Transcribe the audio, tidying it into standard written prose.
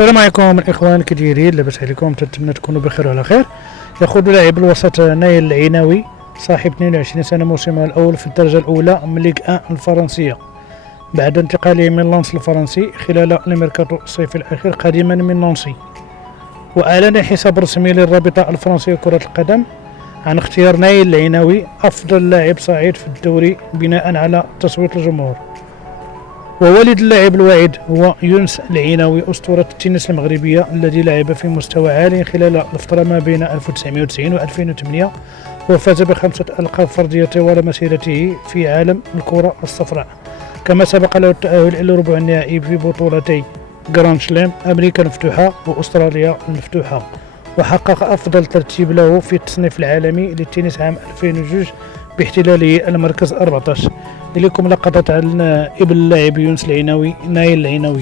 السلام عليكم الاخوان، كي دايرين؟ لاباس عليكم؟ نتمنى تكونوا بخير وعلى خير. يخوض لاعب الوسط نايل العناوي صاحب 22 سنه موسمه الاول في الدرجه الاولى من ليغ 1 الفرنسيه بعد انتقاله من لانس الفرنسي خلال الميركاتو الصيفي الاخير قادما من نانسي. واعلن حساب رسمي للرابطه الفرنسيه لكره القدم عن اختيار نايل العناوي افضل لاعب صاعد في الدوري بناء على تصويت الجمهور. ووالد اللاعب الواعد هو يونس العناوي أسطورة التنس المغربية الذي لعب في مستوى عالي خلال الفترة ما بين 1990 و 2008 وفاز ب5 ألقاب فردية طوال مسيرته في عالم الكرة الصفراء، كما سبق له التأهل إلى ربع النهائي في بطولتي جراند سلام أمريكا المفتوحة وأستراليا المفتوحة، وحقق أفضل ترتيب له في التصنيف العالمي للتنس عام 2002 باحتلاله المركز 14. إليكم لقطات عن ابن اللاعب يونس العناوي نايل العناوي.